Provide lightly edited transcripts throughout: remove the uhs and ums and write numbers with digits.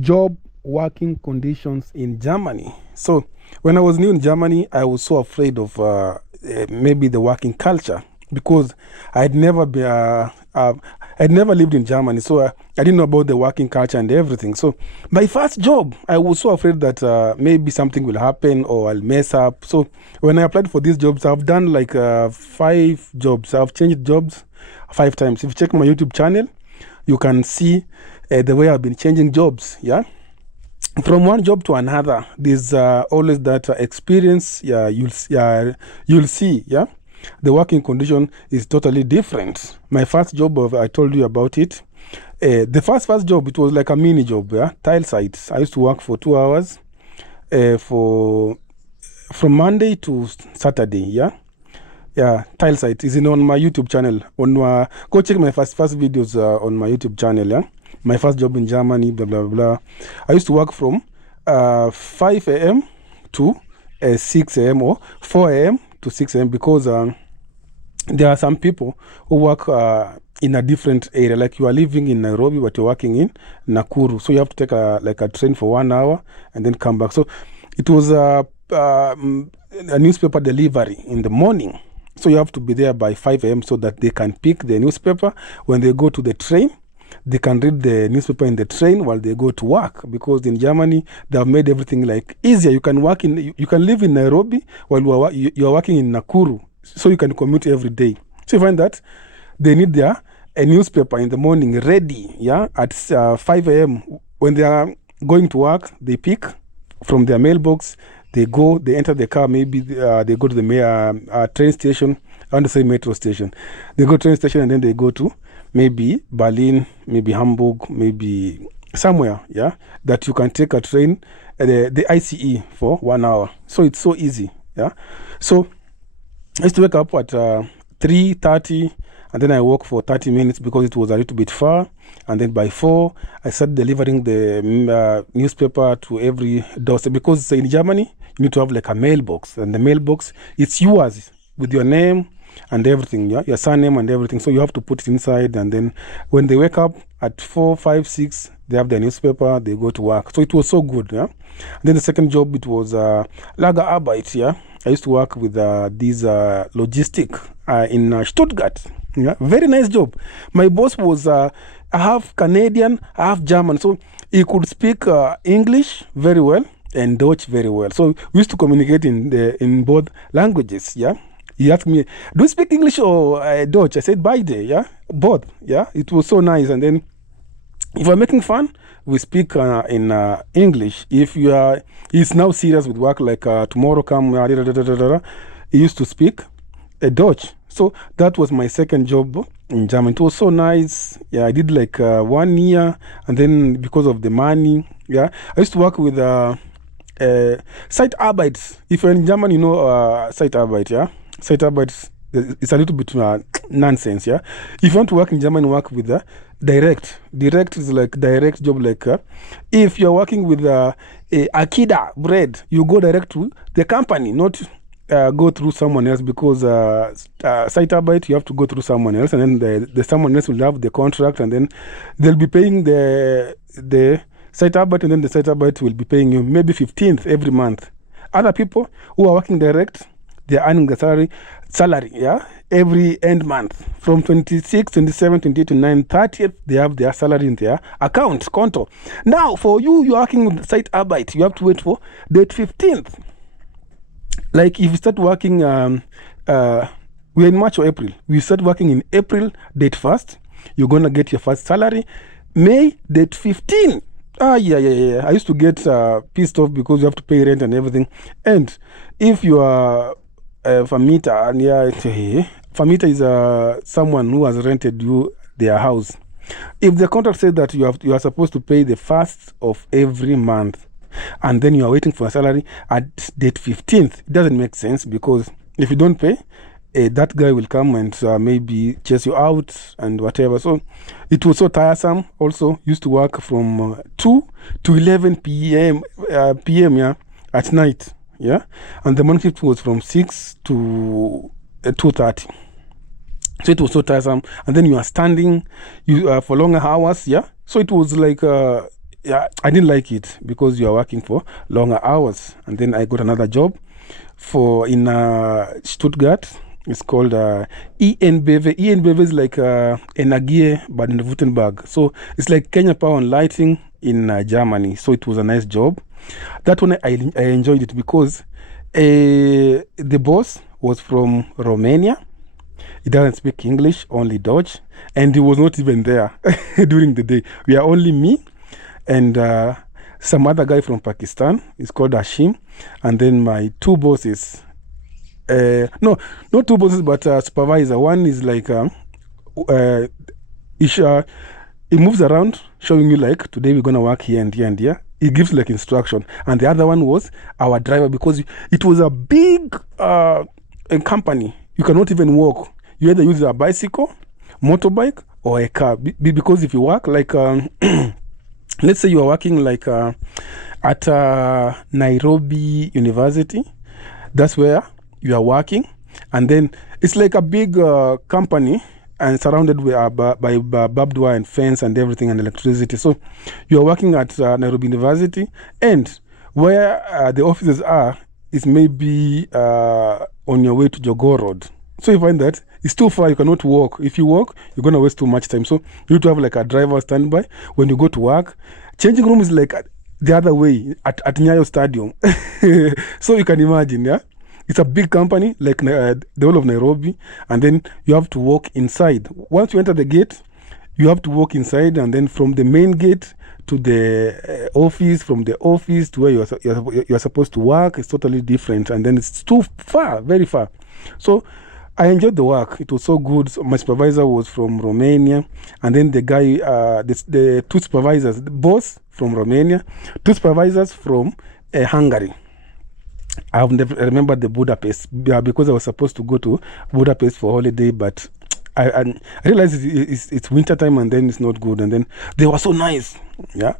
job working conditions in Germany. So when I was new in Germany, I was so afraid of maybe the working culture because I'd never been, I'd never lived in Germany, so I didn't know about the working culture and everything. So my first job, I was so afraid that maybe something will happen or I'll mess up. So when I applied for these jobs, I've done like 5 jobs. I've changed jobs 5 times. If you check my YouTube channel, you can see the way I've been changing jobs. Yeah. From one job to another, there's always that experience. Yeah, you'll see. Yeah, the working condition is totally different. My first job, I told you about it. The first job, it was like a mini job. Yeah, tile sites. I used to work for 2 hours, from Monday to Saturday. Yeah, tile site is on my YouTube channel. Go check my first videos on my YouTube channel. Yeah. My first job in Germany, blah, blah, blah. I used to work from 5 a.m. to 6 a.m. or 4 a.m. to 6 a.m. because there are some people who work in a different area. Like you are living in Nairobi, but you're working in Nakuru. So you have to take a train for 1 hour and then come back. So it was a newspaper delivery in the morning. So you have to be there by 5 a.m. so that they can pick the newspaper. When they go to the train, they can read the newspaper in the train while they go to work, because in Germany they have made everything like easier. You can live in Nairobi while you are working in Nakuru, so you can commute every day. So you find that they need a newspaper in the morning ready, at 5 a.m. When they are going to work, they pick from their mailbox, they enter the car, maybe they go to the train station. I want to say metro station. They go to train station and then they go to maybe Berlin, maybe Hamburg, maybe somewhere, that you can take a train, the ICE for 1 hour. So it's so easy, So I used to wake up at 3:30, and then I walk for 30 minutes because it was a little bit far. And then by 4, I started delivering the newspaper to every doorstep, because in Germany, you need to have like a mailbox. And the mailbox, it's yours with your name and everything, your surname and everything. So you have to put it inside, and then when they wake up at 4, 5, 6, they have their newspaper, they go to work. So it was so good, And then the second job, it was Lagerarbeit, I used to work with these logistic in Stuttgart. Very nice job. My boss was half Canadian, half German, so he could speak English very well and Dutch very well. So we used to communicate in both languages, He asked me, do you speak English or Dutch? I said, beide, both, It was so nice. And then if we're making fun, we speak in English. If he's now serious with work, like tomorrow come, he used to speak Dutch. So that was my second job in Germany. It was so nice. I did like 1 year, and then because of the money, I used to work with Zeitarbeit. If you're in Germany, you know Zeitarbeit, Zeitarbeit, it's a little bit nonsense, If you want to work in Germany, work with direct. Direct is like direct job, like if you're working with Akida bread, you go direct to the company, not go through someone else, because Zeitarbeit, you have to go through someone else, and then the someone else will have the contract, and then they'll be paying the Zeitarbeit, and then the Zeitarbeit will be paying you maybe 15th every month. Other people who are working direct, they're earning the salary, every end month. From 26, 27, 28, 29, 30th, they have their salary in their account, konto. Now, for you're working with Zeitarbeit, you have to wait for date 15th. Like if you start working, we're in March or April. We start working in April, date 1st. You're going to get your first salary. May, date 15. I used to get pissed off because you have to pay rent and everything. And if you are Famita, Famita is someone who has rented you their house. If the contract says that you are supposed to pay the 1st of every month, and then you are waiting for a salary at date 15th, it doesn't make sense, because if you don't pay, that guy will come and maybe chase you out and whatever. So it was so tiresome. Also, used to work from 2 to 11 p.m. At night, and the morning shift was from 6 to 2:30. So it was so tiresome, and then you are standing for longer hours, So it was like yeah, I didn't like it because you are working for longer hours. And then I got another job in Stuttgart. It's called ENBV. ENBV is like Energie, but in Württemberg. So it's like Kenya Power and Lighting in Germany. So it was a nice job. That one I enjoyed it because the boss was from Romania. He doesn't speak English, only Dutch, and he was not even there during the day. We are only me and some other guy from Pakistan. He's called Hashim, and then my two bosses. No, not two bosses, but supervisor. One is like he moves around, showing you like today we're gonna work here and here and here. He gives like instruction, and the other one was our driver because it was a big company. You cannot even walk. You either use a bicycle, motorbike, or a car. Because if you work like, let's say you are working like at Nairobi University, that's where you are working. And then it's like a big company and surrounded by barbed wire and fence and everything and electricity. So you are working at Nairobi University, and where the offices are is maybe on your way to Jogoo Road. So you find that it's too far, you cannot walk. If you walk, you're going to waste too much time. So you need to have like a driver standby when you go to work. Changing room is like the other way at Nyayo Stadium. So you can imagine, yeah? It's a big company like the whole of Nairobi, and then you have to walk inside. Once you enter the gate, you have to walk inside, and then from the main gate to the office, from the office to where you're supposed to work, it's totally different, and then it's too far, very far. So I enjoyed the work. It was so good. So my supervisor was from Romania, and then the guy, the two supervisors, the boss from Romania, two supervisors from Hungary. I remember the Budapest because I was supposed to go to Budapest for holiday, but I realized it's winter time and then it's not good. And then they were so nice. Yeah,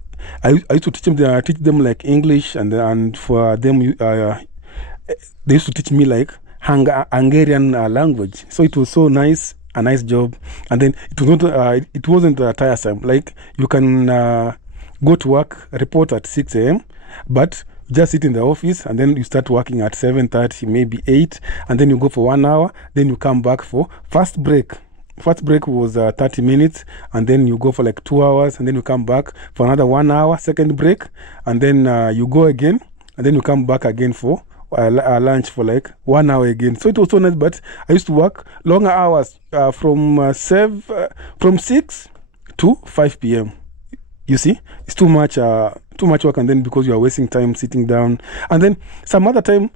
I used to teach them like English, and for them they used to teach me like Hungarian language. So it was so nice, a nice job. And then it wasn't tiresome. Like you can go to work, report at 6 a.m., but just sit in the office, and then you start working at 7:30, maybe 8, and then you go for 1 hour, then you come back for first break. First break was 30 minutes, and then you go for like 2 hours, and then you come back for another 1 hour, second break, and then you go again, and then you come back again for lunch for like 1 hour again. So it was so nice, but I used to work longer hours from 6 to 5 p.m. You see, it's too much work, and then because you are wasting time sitting down, and then some other time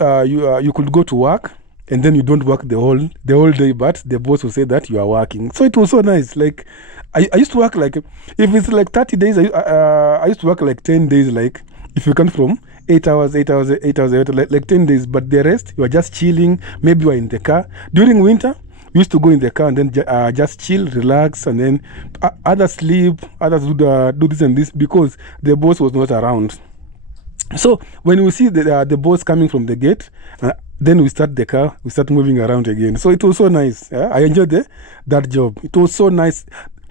you could go to work and then you don't work the whole day, but the boss will say that you are working. So it was so nice. Like I used to work like, if it's like 30 days, I used to work like 10 days. Like if you come from 8 hours, like 10 days, but the rest you are just chilling. Maybe you are in the car during winter. We used to go in the car and then just chill, relax, and then others sleep, others do this and this because the boss was not around. So when we see the boss coming from the gate, then we start the car, we start moving around again. So it was so nice. Yeah? I enjoyed that job. It was so nice.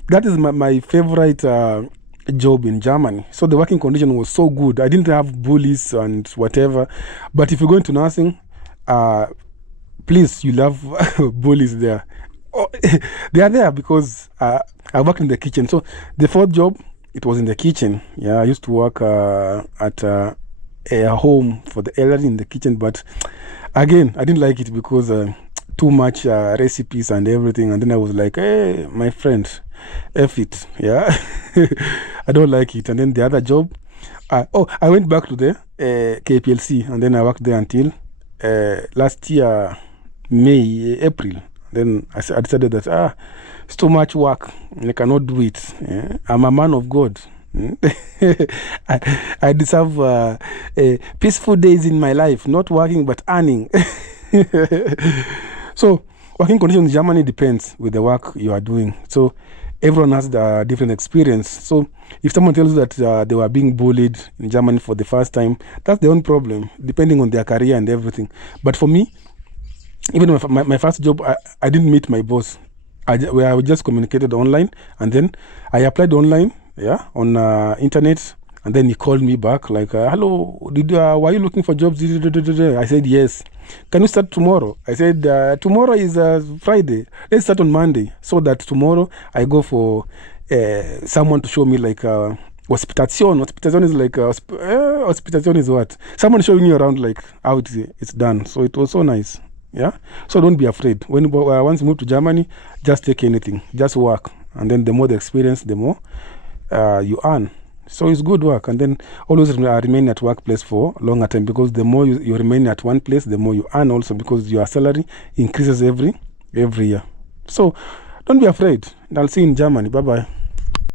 That is my favorite job in Germany. So the working condition was so good. I didn't have bullies and whatever. But if you go into nursing, please, you love bullies there. Oh, they are there because I worked in the kitchen. So the fourth job, it was in the kitchen. Yeah, I used to work at a home for the elderly in the kitchen. But again, I didn't like it because too much recipes and everything. And then I was like, hey, my friend, F it. Yeah, I don't like it. And then the other job, I went back to the KPLC, and then I worked there until last year, April. Then I decided that it's too much work. I cannot do it. Yeah? I'm a man of God. I deserve peaceful days in my life, not working but earning. So working conditions in Germany depends with the work you are doing. So everyone has a different experience. So if someone tells you that they were being bullied in Germany for the first time, that's their own problem, depending on their career and everything. But for me, even my first job, I didn't meet my boss. We just communicated online, and then I applied online. yeah, on internet. And then he called me back like, hello, were you looking for jobs? I said, yes. Can you start tomorrow? I said, tomorrow is Friday. Let's start on Monday, so that tomorrow I go for someone to show me like hospitation. Hospitation is like, hospitation is what? Someone showing you around like how it's done. So it was so nice. Yeah. So don't be afraid. When once you move to Germany, just take anything. Just work. And then the more the experience, the more you earn. So it's good work. And then always remain at workplace for a longer time, because the more you remain at one place, the more you earn also, because your salary increases every year. So don't be afraid. And I'll see you in Germany. Bye-bye.